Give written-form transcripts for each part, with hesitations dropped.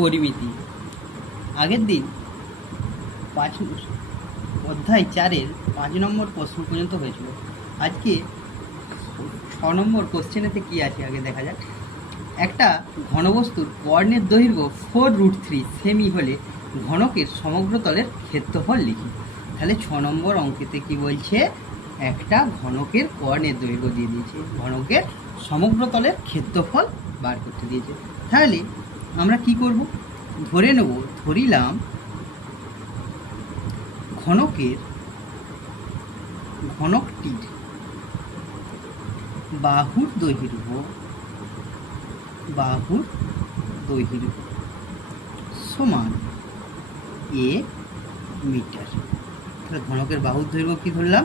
পরিমিতি। আগের দিন অধ্যায় 4-এর 5 নম্বর প্রশ্ন পর্যন্ত হয়েছিল। আজকে 6 নম্বর কোশ্চেনেতে কী আছে আগে দেখা যাক। একটা ঘনবস্তুর কর্ণের দৈর্ঘ্য 4√3 সেমি হলে ঘনকের সমগ্র তলের ক্ষেত্রফল লিখি। তাহলে 6 নম্বর অঙ্কেতে কি বলছে, একটা ঘনকের কর্ণের দৈর্ঘ্য দিয়ে দিয়েছে, ঘনকের সমগ্র তলের ক্ষেত্রফল বার করতে দিয়েছে। তাহলে আমরা কি করব, ধরিলাম ঘনকটির বাহুর দৈর্ঘ্য সমান a মিটার। তাহলে ঘনকের বাহুর দৈর্ঘ্য কি ধরলাম,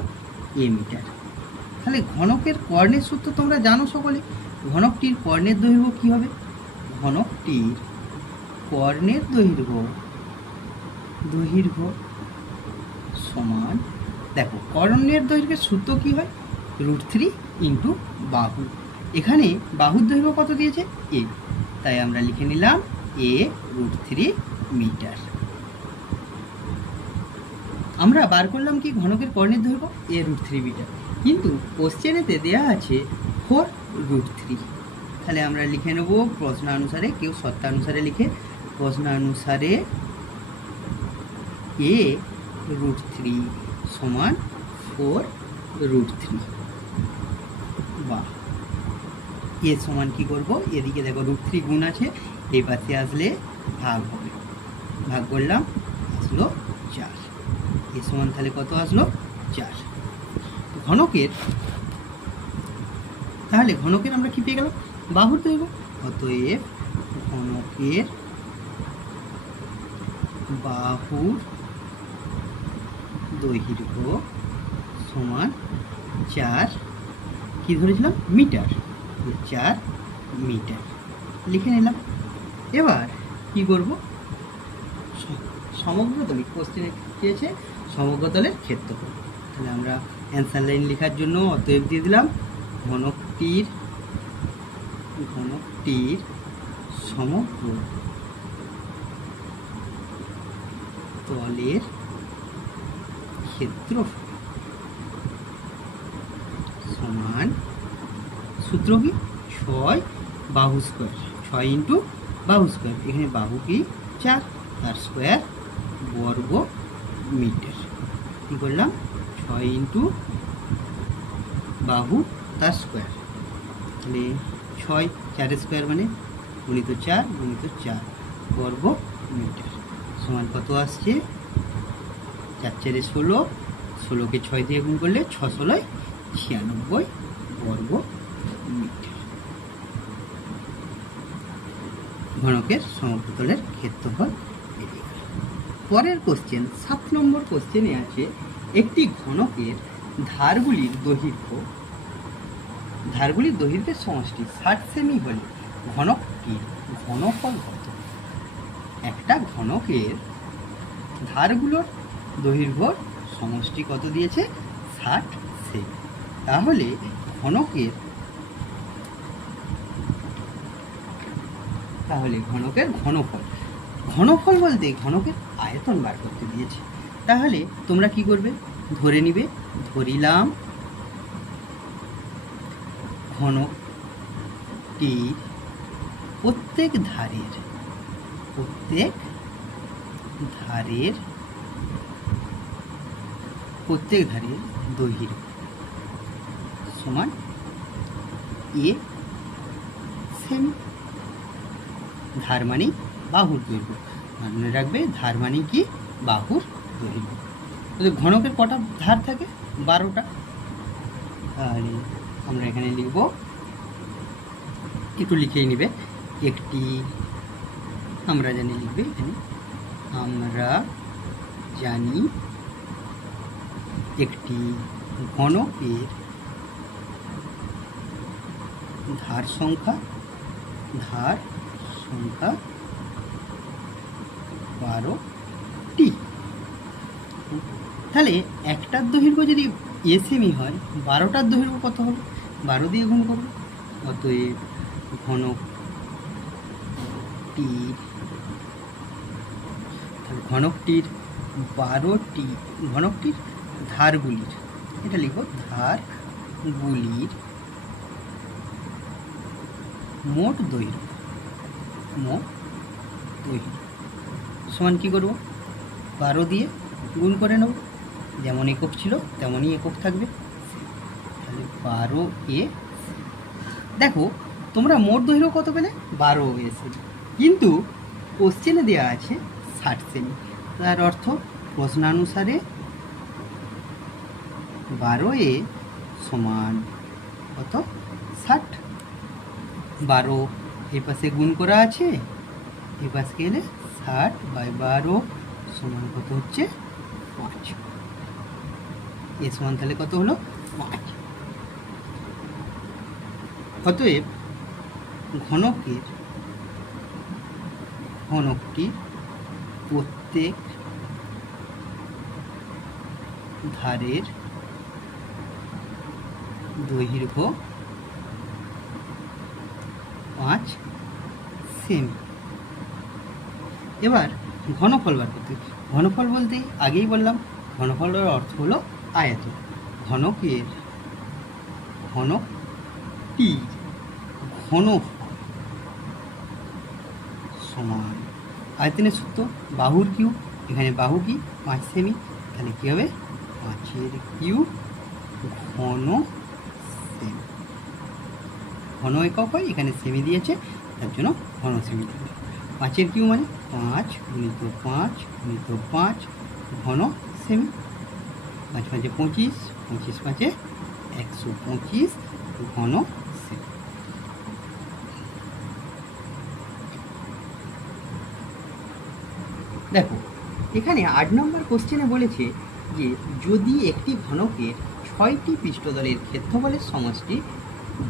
a মিটার। তাহলে ঘনকের কর্ণের সূত্র তোমরা জানো সকলে। ঘনকটির কর্ণের দৈর্ঘ্য কি হবে, ঘনকটির কর্ণের দৈর্ঘ্য সমান, দেখো কর্ণের দৈর্ঘ্যের সূত্র কি হয়, √3 ইন্টু বাহু। এখানে বাহুর দৈর্ঘ্য কত দিয়েছে, a, তাই আমরা লিখে নিলাম a √3 মিটার। আমরা বার করলাম কি ঘনকের কর্ণের দৈর্ঘ্য a √3 মিটার, কিন্তু কোশ্চেনেতে দেওয়া আছে 4√3। তাহলে আমরা লিখে নেব প্রশ্নানুসারে, কেউ শর্তানুসারে লিখে, প্রশ্নানুসারে a √3 সমান 4√3 বা এ সমান কি করব, এদিকে দেখো √3 গুণ আছে, এই পাশে আসলে ভাগ হবে, ভাগ করলাম আসলো 4, এ সমান তাহলে কত আসলো 4। তাহলে ঘনকের আমরা কি পেয়ে গেলাম, বাহুর দৈর্ঘ্য। অতএব ঘনকের বাহুর দৈর্ঘ্য সমান 4, কি ধরেছিলাম মিটার, 4 মিটার লিখে নিলাম। এবার কি করব, সমগ্র তলের কোশ্চেনে চেয়েছে সমগ্র তলের ক্ষেত্রফল। তাহলে আমরা অ্যান্সার লাইন লেখার জন্য অতএব দিয়ে দিলাম ঘনকটির সমগ্র তলের ক্ষেত্রফল সমান, সূত্র কি 6 বাহু স্কোয়ার, 6 ইন্টু বাহু স্কোয়ার, এখানে বাহু কি 4, তার স্কোয়ার বর্গ মিটার। কী করলাম, 6 ইন্টু বাহু তার স্কোয়ার, তাহলে 6, 4 স্কোয়ার মানে গুণিত 4 বর্গ মিটার সমান কত আসছে, 4 4 16, 16কে 6 দিয়ে গুণ করলে 6 16 96 বর্গ মিটার ঘনকের সমগ্র তলের ক্ষেত্রফল বেরিয়ে গেল। পরের কোশ্চেন 7 নম্বর কোশ্চেনে আছে একটি ঘনকের ধারগুলির দৈর্ঘ্যের সমষ্টি 60 সেমি হলে ঘনকটির ঘনফল কত। একটা ঘনকের ধারগুলোর দৈর্ঘ্যর সমষ্টি কত দিয়েছে, 60 সেমি। তাহলে ঘনকের ঘনফল বলতে ঘনকের আয়তন বার করতে দিয়েছে। তাহলে তোমরা কি করবে, ধরে নিবে, ধরিলাম ঘনকটির প্রত্যেক ধারের দৈর্ঘ্য সমান a সেমি। ধার মানে বাহুর দৈর্ঘ্য, মনে রাখবে ধার মানে কি বাহুর দৈর্ঘ্য। ঘনকের কটা ধার থাকে, 12টা। তাহলে আমরা এখানে লিখব, একটু লিখেই নিবে, একটি আমরা জানি লিখবে এখানে, আমরা জানি একটি ঘনকের ধার সংখ্যা 12টি। তাহলে একটার দৈর্ঘ্য যদি a সেমি হয়, 12টার দৈর্ঘ্য কত হবে, 12 দিয়ে গুণ করব। অতএব ঘনকটির ঘনকটির 12টি ঘনকটির ধারগুলির, এটা লিখব, ধারগুলির মোট দৈর্ঘ্য সমান কী করব, 12 দিয়ে গুণ করে নেব, যেমন একক ছিল তেমনই একক থাকবে, তাহলে 12a। দেখো তোমরা মোট দৈর্ঘ্য কত পেলে, 12 সেমি, কিন্তু কোশ্চেনে দেওয়া আছে 60 সেমি। তার অর্থ প্রশ্নানুসারে 12a সমান কত, 60। 12 এই পাশে গুণ করা আছে, এই পাশে গেলে 60/12 সমান কত হচ্ছে, 5। এ সমান তাহলে কত হলো, 5। অতএব ঘনকটির প্রত্যেক ধারের দৈর্ঘ্য 5 সেমি। এবার ঘনফল বার করতে, ঘনফল বলতে আগেই বললাম ঘনফলের অর্থ হলো আয়তন। ঘনকটির ঘনফল সমান আয়তনের সূত্র বাহুর কিউব, এখানে বাহু কি 5 সেমি, তাহলে কী হবে, 5 কিউব ঘন সেমি। ঘন একক হয়, এখানে সেমি দিয়েছে তার জন্য ঘন সেমি দেবে। 5 কিউব মানে 5 × 5 × 5 ঘন সেমি। 5 5 25, 25 5 125 ঘন সেমি। দেখো এখানে 8 নম্বর কোশ্চেনে বলেছে যে যদি একটি ঘনকের 6টি পৃষ্ঠতলের ক্ষেত্রফলের সমষ্টি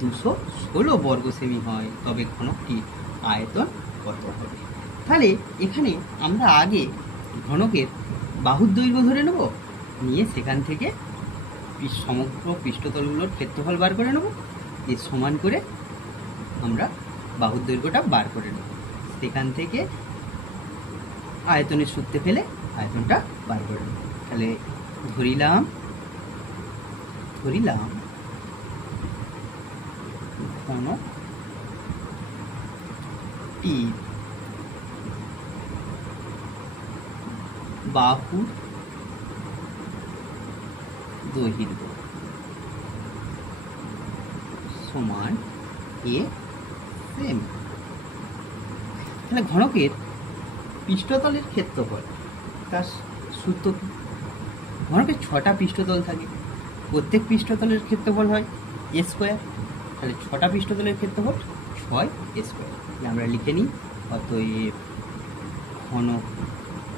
216 বর্গ সেমি হয় তবে ঘনকটির আয়তন কত হবে। তাহলে এখানে আমরা আগে ঘনকের বাহুর দৈর্ঘ্য ধরে নেব, নিয়ে সেখান থেকে সমগ্র পৃষ্ঠতলগুলোর ক্ষেত্রফল বার করে নেব, এর সমান করে আমরা বাহুর দৈর্ঘ্যটা বার করে নেব, সেখান থেকে আয়তনের সূত্রে ফেলে আয়তনটা বার করে নেব। তাহলে ধরিলাম ঘনকটির বাহুর দৈর্ঘ্য সমান a সেমি। তাহলে ঘনকের পৃষ্ঠতলের ক্ষেত্রফল তার সূত্র কি, ঘনকের 6টা পৃষ্ঠতল থাকে, প্রত্যেক পৃষ্ঠতলের ক্ষেত্রফল হয় a স্কোয়ার, তাহলে 6টা পৃষ্ঠতলের ক্ষেত্রফল 6a স্কোয়ার। আমরা লিখে নিই, অতএব ঘনকটির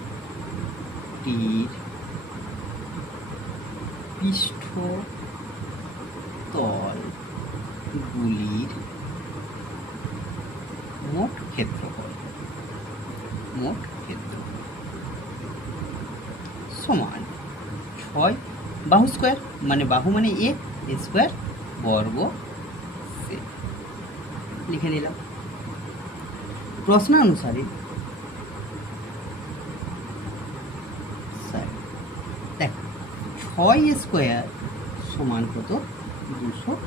পৃষ্ঠতলগুলির মোট ক্ষেত্রফল সমান 6 বাহু স্কোয়ার, মানে বাহু মানে a স্কোয়ার বর্গ সেমি। লিখে নিলাম। প্রশ্নানুসারে দেখ 6 স্কোয়ার সমান কত, 216,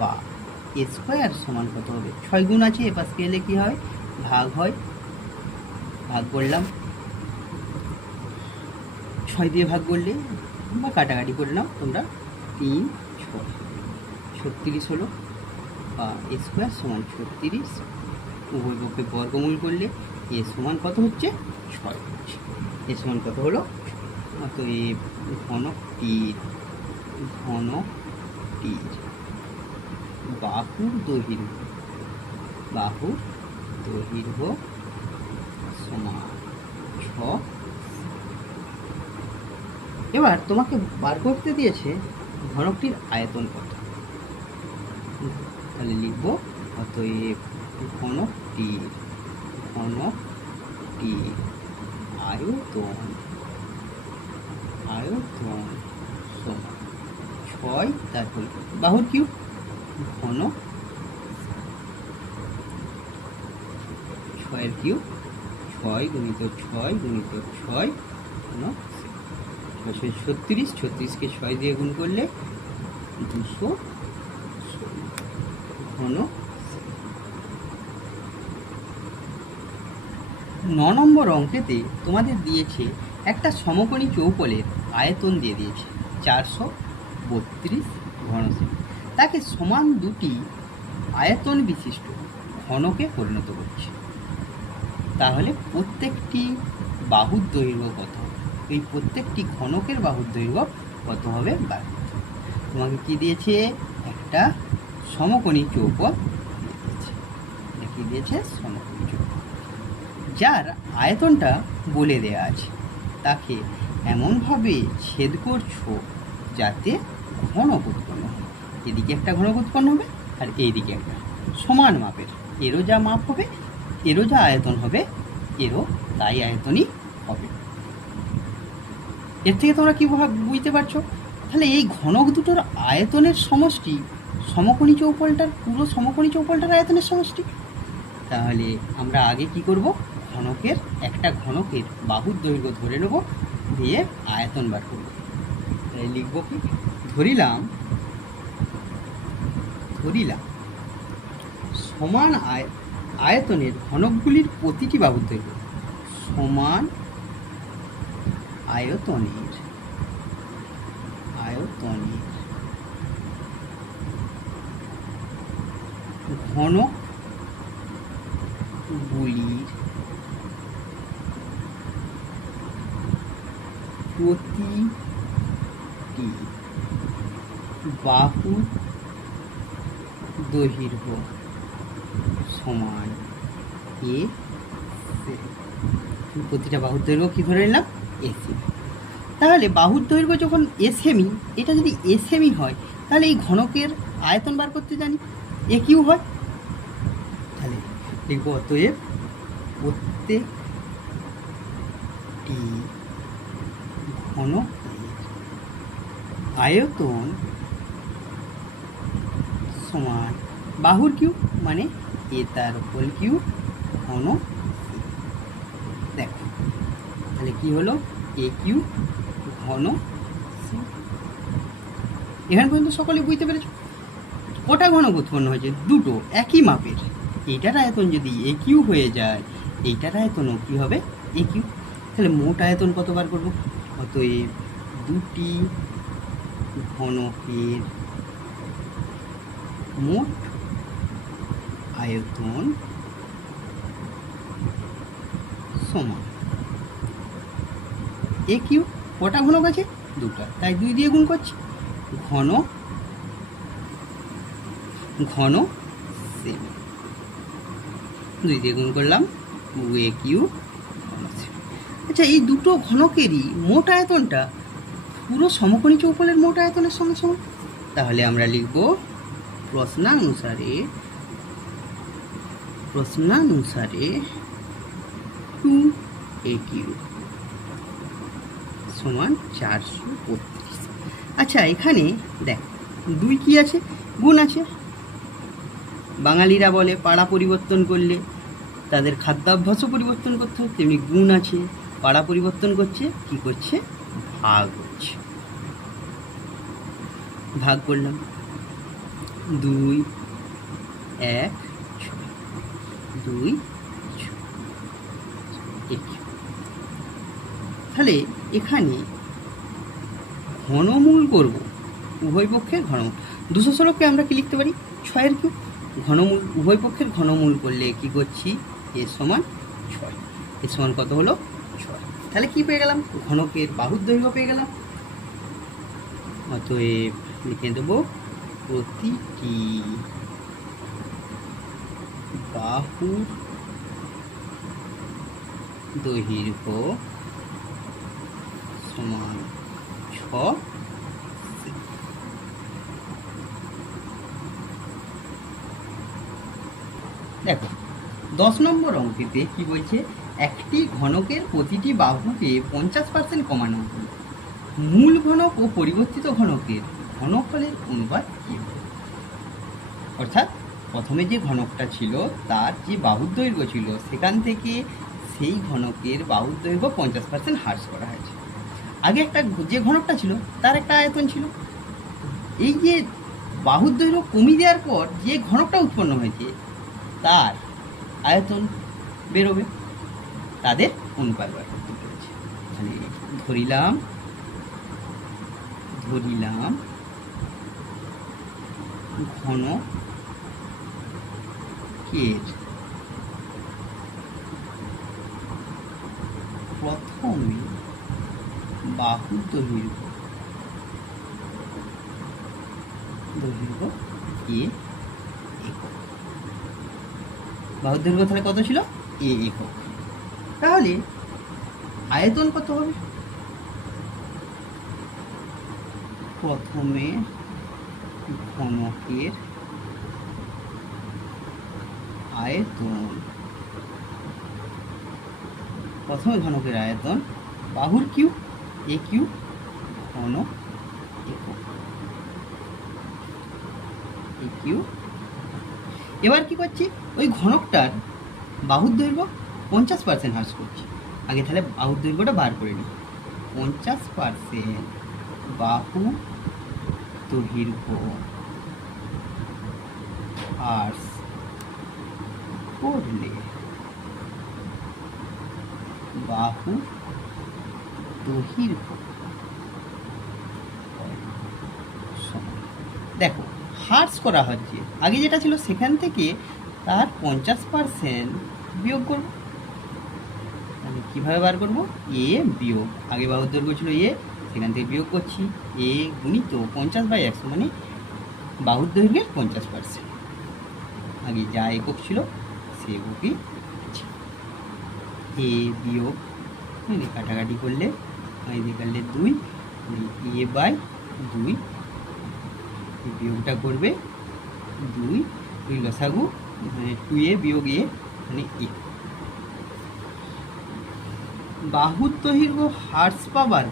বা স্কোয়ার সমান কত হবে, 6 গুণ আছে, এ পাশে এলে কী হয়, ভাগ হয়, ভাগ করলাম, 6 দিয়ে ভাগ করলে বা কাটাকাটি করে নাও তোমরা, 3 6 36 হলো, বা স্কোয়ার সমান 36, উভয় পক্ষে বর্গমূল করলে এ সমান কত হচ্ছে, 6 হচ্ছে। এ সমান কত হলো, অতএব ঘনকটির বাহুর দৈর্ঘ্য সমান 6। এবার তোমাকে বার করতে দিয়েছে ঘনকটির আয়তন কত, তাহলে লিখব, অতএব ঘনকটির আয়তন সমান 6, তারপর বাহুর কিউব ঘন 6 কিউব 6 গুণিত 6 গুণিত 6 ঘন 636, 36কে 6 দিয়ে গুণ করলে 200 ঘন। 9 নম্বর অঙ্কেতে তোমাদের দিয়েছে একটা সমকোণী চৌকোলের আয়তন দিয়ে দিয়েছে 432 ঘন সেমি। তাকে সমান দুটি আয়তন বিশিষ্ট ঘনকে পরিণত করছে। তাহলে প্রত্যেকটি বাহুর দৈর্ঘ্য কত হবে? এই প্রত্যেকটি ঘনকের বাহুর দৈর্ঘ্য কত হবে? তোমাকে কি দিয়েছে? একটা সমকোণী চৌকোণ কি দিয়েছে? সমকোণী চৌকোণ, যার আয়তনটা বলে দেয়া আছে। তাকে এমনভাবে ছেদ করছো যাতে ঘনক উৎপন্ন হয়। এদিকে একটা ঘনক উৎপন্ন হবে আর এইদিকে একটা, সমান মাপের। এরও যা মাপ হবে, এরও যা আয়তন হবে, এরও তাই আয়তনই হবে। এর থেকে তোমরা কি বুঝতে পারছো? তাহলে এই ঘনক দুটোর আয়তনের সমষ্টি সমকোণী চৌকোণটার, পুরো সমকোণী চৌকোণটার আয়তনের সমষ্টি। তাহলে আমরা আগে কি করব? ঘনকের, একটা ঘনকের বাহুর দৈর্ঘ্য ধরে নেব, দিয়ে আয়তন বার করব। লিখব কি? ধরিলাম সমান আয়তনের ঘনকগুলির প্রতিটি বাহুর দৈর্ঘ্য সমান আয়তনের ঘনকগুলির প্রতিটি বাহুর দৈর্ঘ্য সমান এ। প্রতিটা বাহুর দৈর্ঘ্য কি ধরে নিলাম? এ সেমি। তাহলে বাহুর দৈর্ঘ্য যখন এ সেমি, এটা যদি এ সেমি হয়, তাহলে এই ঘনকের আয়তন বার করতে জানি, এ কিউ হয়। তাহলে লিখব অতএব প্রত্যেকটি ঘনকের আয়তন সমান বাহুর কিউ, মানে এ তার হোল কিউ ঘন। দেখো তাহলে কি হলো? এ কিউ ঘন। এখান পর্যন্ত সকলে বুঝতে পেরেছ? কটা ঘনক উৎপন্ন হয়েছে? দুটো, একই মাপের। এইটার আয়তন যদি এ কিউ হয়ে যায়, এইটার আয়তনও কি হবে? এ কিউ। তাহলে মোট আয়তন কত বার করবো? অতএব দুটি ঘনকের মোট আয়তন সমান এ কিউ। কটা ঘনক আছে? দুটা, তাই 2 দিয়ে গুণ করছি। ঘন সেমি, 2 দিয়ে গুণ করলাম 2a কিউ ঘন সেমি। আচ্ছা, এই দুটো ঘনকেরই মোট আয়তনটা পুরো সমকোণী চৌকোণের মোট আয়তনের সঙ্গে সমান। তাহলে আমরা লিখব প্রশ্নানুসারে 2a কিউ সমান 432। আচ্ছা, এখানে দেখ 2 কি আছে? গুণ আছে। বাঙালিরা বলে পাড়া পরিবর্তন করলে তাদের খাদ্যাভ্যাসও পরিবর্তন করতে হয়, তেমনি গুণ আছে। পাড়া পরিবর্তন করছে, কি করছে? ভাগ হচ্ছে। ভাগ করলাম 2 1 2 1। তাহলে এখানে ঘনমূল করব, উভয় পক্ষের ঘনমূল। 216কে আমরা কি লিখতে পারি? 6 কিউ। ঘনমূল, উভয় পক্ষের ঘনমূল করলে কি করছি? এ সমান 6। এ সমান কত হলো? 6। তাহলে কি পেয়ে গেলাম? ঘনকের বাহুর দৈর্ঘ্য পেয়ে গেলাম। অতএব লিখে দেবো প্রতিটি বাহুর দৈর্ঘ্য সমান 6। দেখো 10 নম্বর অঙ্কেতে কি বলছে? একটি ঘনকের প্রতিটি বাহুকে 50% কমানো হলো। মূল ঘনক ও পরিবর্তিত ঘনকের ঘনফলের অনুপাত কি হবে? অর্থাৎ প্রথমে যে ঘনকটা ছিল তার যে বাহুর দৈর্ঘ্য ছিল, সেখান থেকে সেই ঘনকের বাহুর দৈর্ঘ্য 50% হ্রাস করা হয়েছে। আগে একটা যে ঘনকটা ছিল তার একটা আয়তন ছিল, এই যে বাহুর দৈর্ঘ্য কমিয়ে দেওয়ার পর যে ঘনকটা উৎপন্ন হয়েছে তার আয়তন বেরোবে, তাদের অনুপাত বার করতে পেরেছে। মানে ধরিলাম ঘনকের প্রথমে বাহুর দৈর্ঘ্য এ একক। বাহুর দৈর্ঘ্য তাহলে কত ছিল? এ একক। তাহলে আয়তন কত হবে? প্রথমে ঘনকের আয়তন বাহুর কিউ এ কিউ ঘন একক এ কিউ। এবার কি করছি, ওই ঘনকটার বাহুর দৈর্ঘ্য 50% হ্রাস করছি। আগে তাহলে বাহুর দৈর্ঘ্যটা বার করে নিই। 50% বাহু দৈর্ঘ্য হ্রাস করলে বাহু দৈর্ঘ্য সমান। দেখো হ্রাস করা হচ্ছে, আগে যেটা ছিল সেখান থেকে তার 50% বিয়োগ করব। তাহলে কীভাবে বার করব? এ বিয়োগ, আগে বাহুর দৈর্ঘ্য ছিল এ, সেখান থেকে বিয়োগ করছি এ গুণিত 50/100, মানে বাহুর দৈর্ঘ্যের 50%। আগে যা একক ছিল সে এককই আছে। এ বিয়োগ কাটাকাটি করলে কাটলে 2, a/2, বিয়োগটা করবে 2 লসাগু, মানে 2a বিয়োগ a মানে এ। বাহুর দৈর্ঘ্য হ্রাস পাবার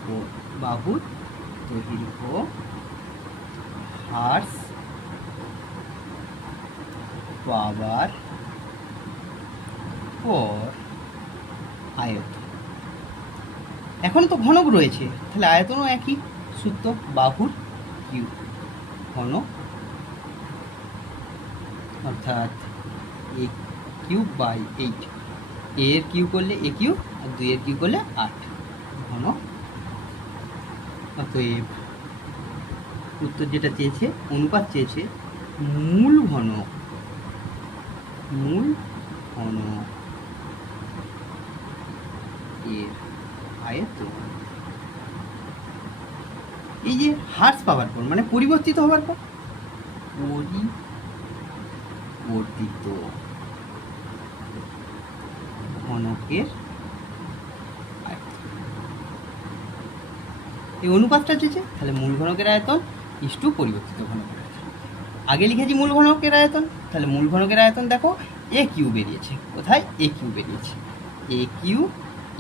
পর আয়তন, এখন তো ঘনক রয়েছে, তাহলে আয়তনও একই সূত্র, বাহুর কিউ ঘনক অর্থাৎ এ কিউ বাই 8, এর কিউ করলে এ কিউ আর 2 এর কিউ করলে 8 ঘনক। অতএব উত্তর যেটা চেয়েছে, অনুপাত চেয়েছে, মূল ঘনক এর আয়তন, এই যে হ্রাস পাওয়ার পর মানে পরিবর্তিত হওয়ার পর, পরিবর্তিত ঘনকের আয়তন, এই অনুপাতটা চেয়েছে, তাহলে মূল ঘনকের আয়তন ইস্টু পরিবর্তিত ঘনকের আয়তন। আগে লিখেছি মূল ঘনকের আয়তন, তাহলে মূল ঘনকের আয়তন দেখো এ কিউ বেরিয়েছে, কোথায়? এ কিউ বেরিয়েছে, এ কিউ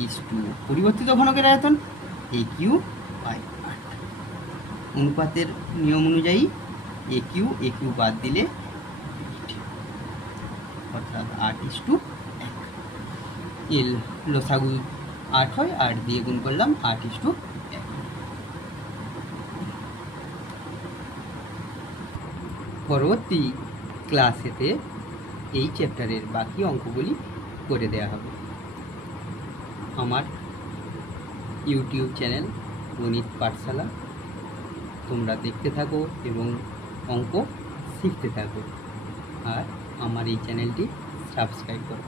ইস্টু পরিবর্তিত ঘনকের আয়তন এ কিউ বাই 8। অনুপাতের নিয়ম অনুযায়ী এ কিউ বাদ দিলে অর্থাৎ 8:1। এর লসাগু 8 হয়, 8 দিয়ে গুণ করলাম 8:1। পরবর্তী ক্লাসেতে এই চ্যাপ্টারের বাকি অঙ্কগুলি করে দেওয়া হবে। আমার ইউটিউব চ্যানেল গণিত পাঠশালা, তোমরা দেখতে থাকো এবং অঙ্ক শিখতে থাকো, আর আমার এই চ্যানেলটি সাবস্ক্রাইব করো।